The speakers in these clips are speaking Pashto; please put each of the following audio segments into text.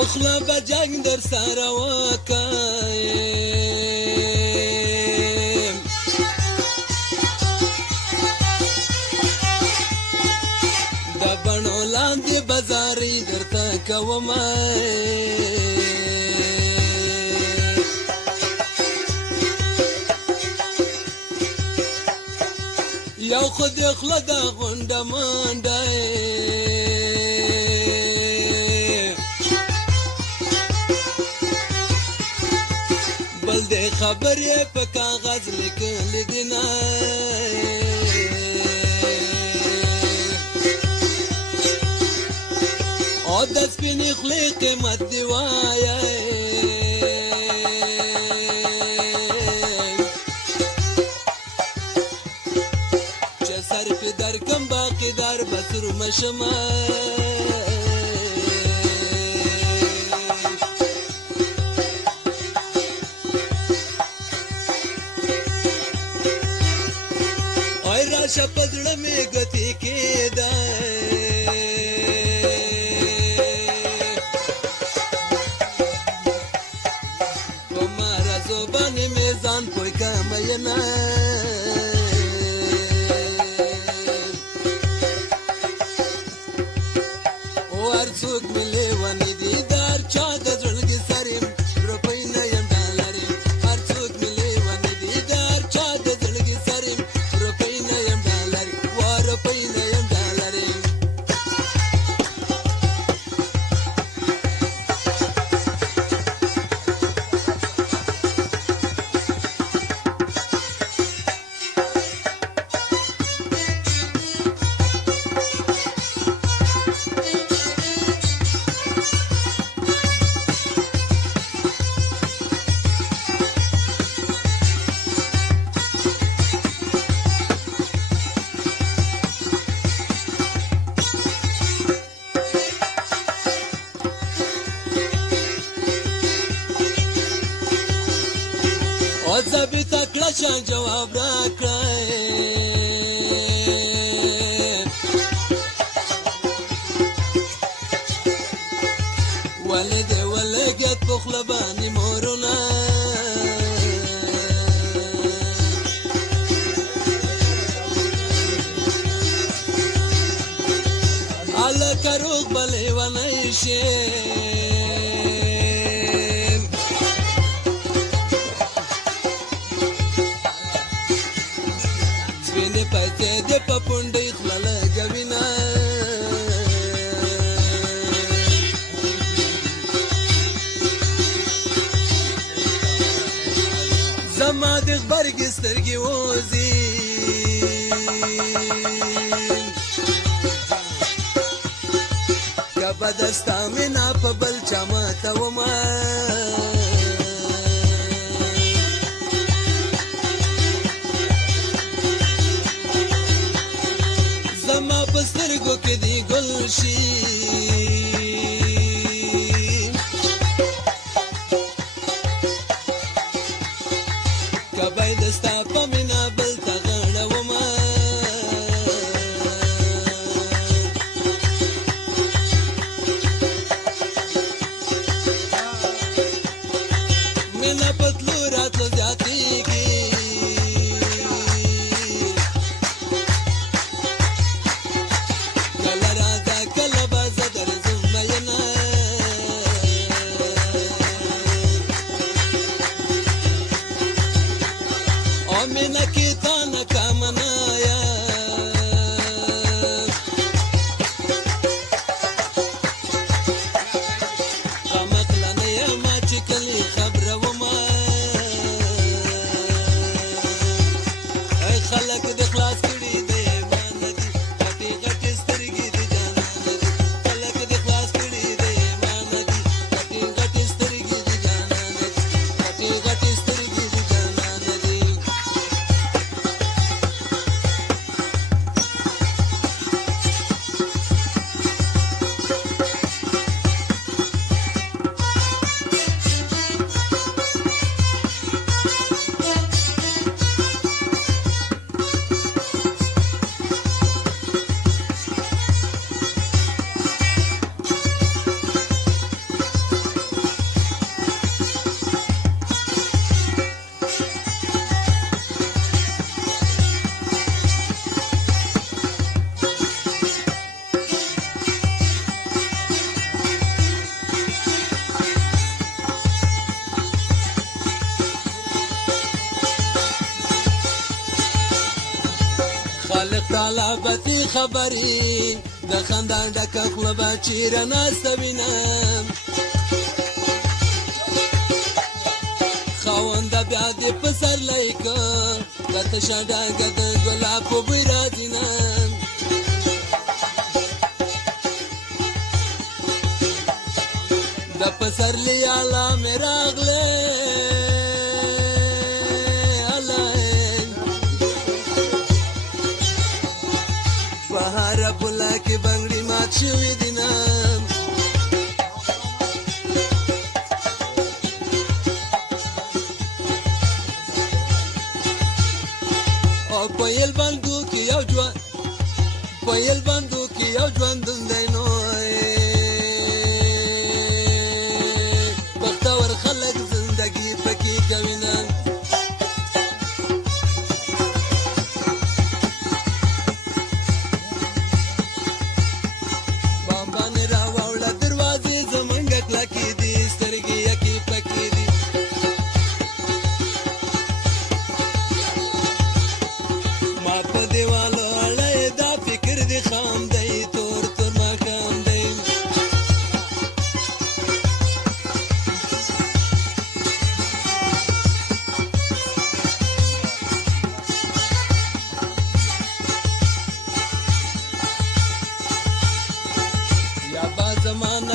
پخلا به جنگ در سره وکایم د بڼو لاندې بازاري درته کومه یو خو دې خوله د غونډه منډه بل دې خبرې په کاغذ لیکلې دي نه او د سپینې خولې قیمت دې وایه چې سر پې درکم باقیدار بسر مشمه راشه په زړه مې ګوتې کېده په مرضو باندې مې ځان پوی که مینه هر څوک مې لیونی دي د هر چا د زړګي سر یم روپۍ نه یم ډالر یم هر څوک مې لیونی دي د هر چا د زړګي سر یم روپۍ نه یم ډالر وا روپۍ نه یم ډالر یم او ضابطه کړه شان جواب راکړئ ولې دې ولګېد په خوله باندې مورونه هلکه روغ به لیونی شي پیسې دې په پونډۍ خوله لګوینه زما د غبرګې سترګې وځي که به د ستا مینه په بل چا ماتومه زما په سترګو کې دې ګل شي که باید د ستا په مینه بل ته غړومه مینه په تلو راتلو زیاتېږي مینه کې تا نه کامنایا غمقله نه یمه چې کلي خبره ومه خلک دې خلاص کړي دې مانه دي غټې غټې سترګې دې جانانه دي خلک دې خلاص کړي دې مانه دي غټې غټې سترګې دې جانانه دي غټې غټې سترګې دې جانانه دي تعالی بدې خبرې د خندا ډکه خوله به چیرې ناسته وینم خاونده بیا دې په سرلی که د تشه ډنګه د ګلاب په بوی راځینم د پسرلی اعلی مې راغلی بهاره پوله کې بنګړي مات شوي دینم او په یل بندو کې یو ژوندون دی نو بختور خلک زندګي پکې کوینه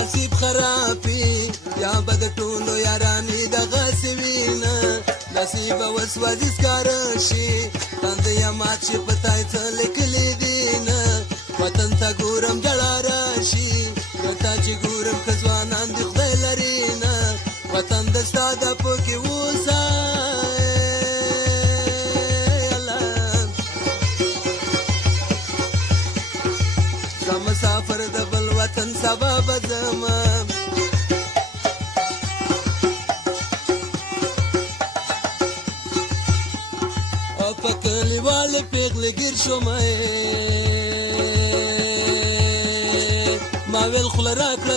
نصیب خرابی یا بد ټولو یارانی دغه سوینه نصیب وسوځي سکارشي تند یا مات شي پتاي څه لیکلي دینه وطن ته ګورم جړا راشي تا چې ګورم خزوانان د خدای لري نه وطن د ساده پکې وسه مسافر د بل وطن سبب زما او په کلیوال پیغله ګیر شوم ما ویل خل راکړه